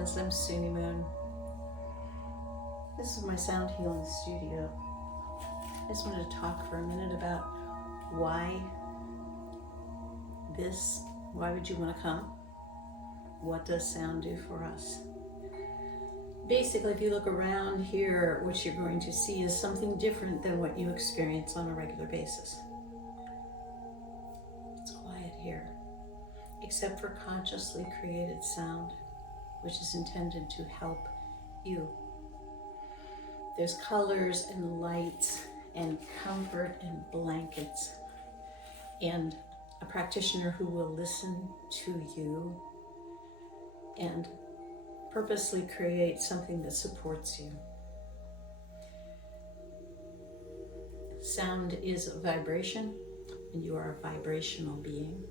friends, I'm Suni Moon. This is my sound healing studio. I just wanted to talk for a minute about why would you want to come? What does sound do for us? Basically, if you look around here, what you're going to see is something different than what you experience on a regular basis. It's quiet here, except for consciously created sound, which is intended to help you. There's colors and lights and comfort and blankets and a practitioner who will listen to you and purposely create something that supports you. Sound is a vibration, and you are a vibrational being.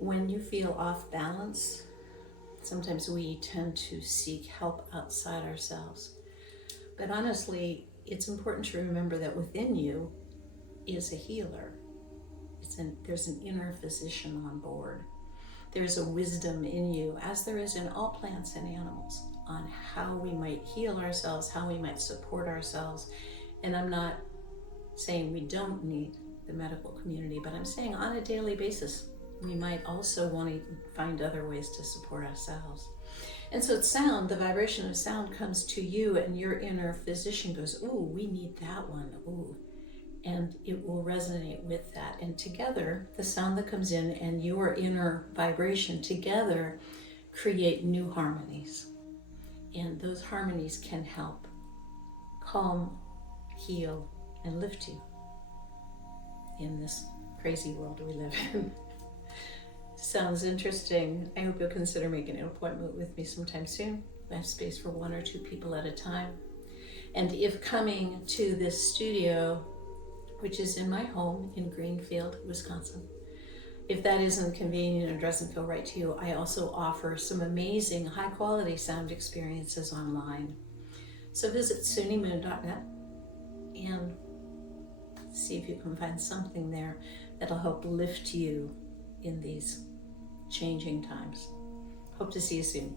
When you feel off balance, sometimes we tend to seek help outside ourselves. But honestly, it's important to remember that within you is a healer. There's an inner physician on board. There's a wisdom in you, as there is in all plants and animals, on how we might heal ourselves, how we might support ourselves. And I'm not saying we don't need the medical community, but I'm saying on a daily basis, we might also want to find other ways to support ourselves. And so it's sound, the vibration of sound comes to you, and your inner physician goes, ooh, we need that one, ooh. And it will resonate with that. And together, the sound that comes in and your inner vibration together create new harmonies. And those harmonies can help calm, heal, and lift you in this crazy world we live in. Sounds interesting. I hope you'll consider making an appointment with me sometime soon. I have space for 1 or 2 people at a time. And if coming to this studio, which is in my home in Greenfield, Wisconsin, if that isn't convenient or doesn't feel right to you, I also offer some amazing high quality sound experiences online. So visit sunimoon.net and see if you can find something there that'll help lift you in these changing times. Hope to see you soon.